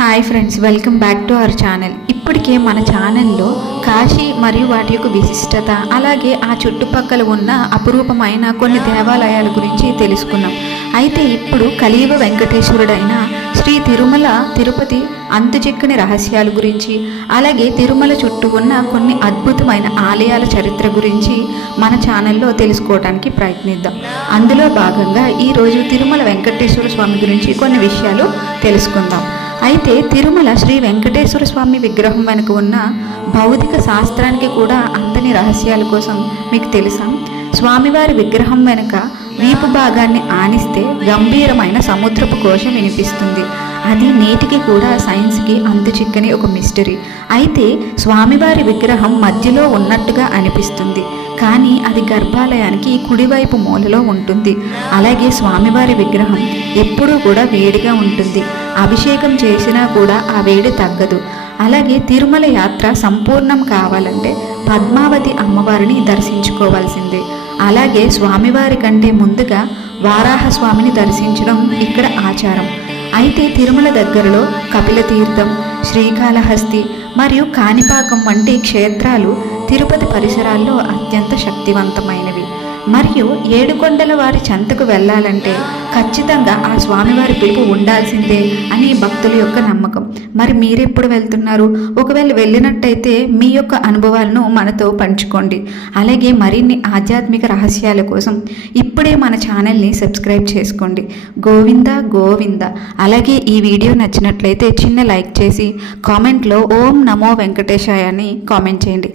Hi friends, welcome back to our channel. ఇప్పటికే మన ఛానల్లో కాశీ మరియు వాటి యొక్క విశిష్టత, అలాగే ఆ చుట్టుపక్కల ఉన్న అపురూపమైన కొన్ని దేవాలయాల గురించి తెలుసుకున్నాం. అయితే ఇప్పుడు కలియుగ వెంకటేశ్వరుడైన శ్రీ తిరుమల తిరుపతి అంతుచిక్కని రహస్యాల గురించి, అలాగే తిరుమల చుట్టూ ఉన్న కొన్ని అద్భుతమైన ఆలయాల చరిత్ర గురించి మన ఛానల్లో తెలుసుకోవడానికి ప్రయత్నిద్దాం. అందులో భాగంగా ఈరోజు తిరుమల వెంకటేశ్వర స్వామి గురించి కొన్ని విషయాలు తెలుసుకుందాం. అయితే తిరుమల శ్రీ వెంకటేశ్వర స్వామి విగ్రహం వెనుక ఉన్న భౌతిక శాస్త్రానికి కూడా అంతని రహస్యాల కోసం మీకు తెలుసా? స్వామివారి విగ్రహం వెనుక వీపు భాగాన్ని ఆనిస్తే గంభీరమైన సముద్రపు ఘోష వినిపిస్తుంది. అది నేటికి కూడా సైన్స్కి అంతుచిక్కని ఒక మిస్టరీ. అయితే స్వామివారి విగ్రహం మధ్యలో ఉన్నట్టుగా అనిపిస్తుంది, కానీ అది గర్భాలయానికి కుడివైపు మూలలో ఉంటుంది. అలాగే స్వామివారి విగ్రహం ఎప్పుడూ కూడా వేడిగా ఉంటుంది. అభిషేకం చేసినా కూడా ఆ వేడి తగ్గదు. అలాగే తిరుమల యాత్ర సంపూర్ణం కావాలంటే పద్మావతి అమ్మవారిని దర్శించుకోవాల్సిందే. అలాగే స్వామివారి కంటే ముందుగా వారాహస్వామిని దర్శించడం ఇక్కడ ఆచారం. అయితే తిరుమల దగ్గరలో కపిల తీర్థం, శ్రీకాళహస్తి మరియు కాణిపాకం వంటి క్షేత్రాలు తిరుపతి పరిసరాల్లో అత్యంత శక్తివంతమైనవి. మరియు ఏడుకొండల వారి చెంతకు వెళ్ళాలంటే ఖచ్చితంగా ఆ స్వామివారి పిలుపు ఉండాల్సిందే అని భక్తుల యొక్క నమ్మకం. మరి మీరెప్పుడు వెళ్తున్నారు? ఒకవేళ వెళ్ళినట్టయితే మీ యొక్క అనుభవాలను మనతో పంచుకోండి. అలాగే మరిన్ని ఆధ్యాత్మిక రహస్యాల కోసం ఇప్పుడే మన ఛానల్ని సబ్స్క్రైబ్ చేసుకోండి. గోవింద గోవింద. అలాగే ఈ వీడియో నచ్చినట్లయితే చిన్న లైక్ చేసి కామెంట్లో ఓం నమో వెంకటేశాయ అని కామెంట్ చేయండి.